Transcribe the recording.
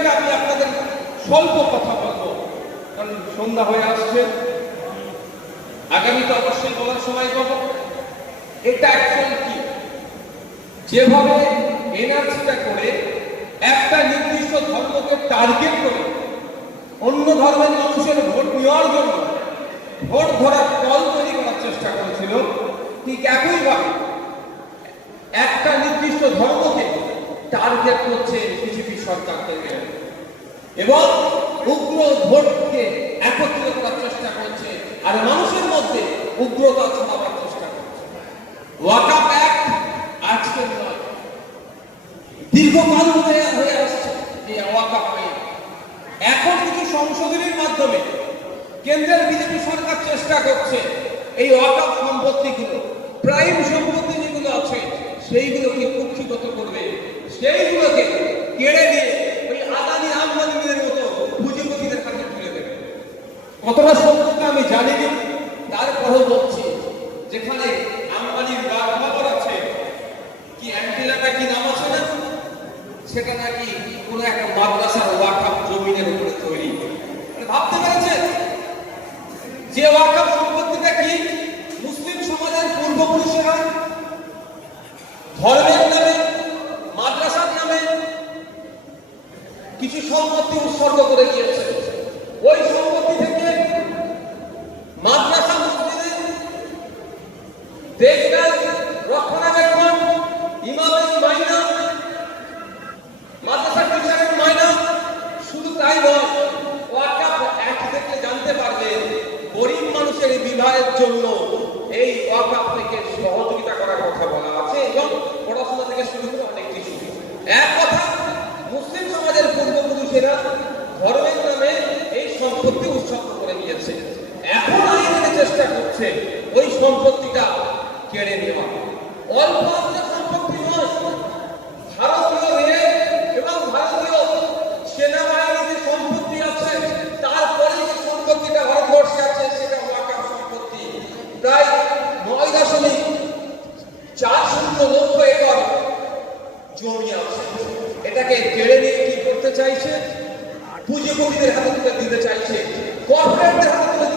বিষয়টা আমি আপনাদের স্বল্প কথা বলব। কারণ সন্ধ্যা হয়ে আসছে। আগামীতে অবশ্যই বলার সময় পাবো। এটা অ্যাকচুয়ালি কি? যেভাবে এনআরসিটা করে একটা নির্দিষ্ট ধর্মকে টার্গেট করে অন্য ধর্মের মানুষের ভোট নেওয়ার জন্য ভোট ধরার দল তৈরি করার চেষ্টা করেছিল, ঠিক একইভাবে একটা নির্দিষ্ট ধর্মকে টার্গেট করছে বিজেপি সরকার তৈরি। এবং উগ্র ভোটকে একত্রিত করার চেষ্টা করছে, আর মানুষের মধ্যে উগ্রতা ছড়াবার চেষ্টা করছে। আজকের দীর্ঘকাল হয়ে আসছে এখন কিছু সংশোধনীর মাধ্যমে কেন্দ্রের বিজেপি সরকার চেষ্টা করছে এই ওয়াকাপ সম্পত্তিগুলো প্রাইম সম্পত্তি যেগুলো আছে, সেইগুলোকে কুক্ষিগত করবে। সেইগুলোকে কেড়ে নিয়ে ওই আদানি আম্বানিদের মতো পুঁজিপতিদের কাছে তুলে দেবে কতটা সত্যতা আমি জানি না, তারপরেও বলছি, যেখানে আম্বানির বাগবাবর আছে, কি অ্যান্টিনাটা কি নাম আছে না? সেটা নাকি কোনো একটা মাদ্রাসার ওয়াকাফ জমিনের উপরে তৈরি মানে ভাবতে পেরেছেন? যে ওয়াকাফ সম্পত্তিটা কি? মুসলিম সমাজের পূর্বপুরুষেরা ধর্মের নামে? মাদ্রাসার নামে? কিছু সম্পত্তি উৎসর্গ করে গিয়েছে গরিব বিবাহের জন্য এই ওয়াকাফ থেকে সহযোগিতা করার কথা বলা আছে এবং পড়াশোনা থেকে শুরু করে অনেক কিছু। এক কথা, মুসলিম সমাজের পূর্বপুরুষেরা ধর্মের নামে এই সম্পত্তি উৎসর্গ করে নিয়েছে এখন আইনের চেষ্টা করছে ওই সম্পত্তিটা কেড়ে নেওয়া। অল্প এটাকে কেড়ে নিয়ে কি করতে চাইছে? পুঁজিপতিদের হাতে তুলে দিতে চাইছে। কর্পোরেটদের হাতে তুলে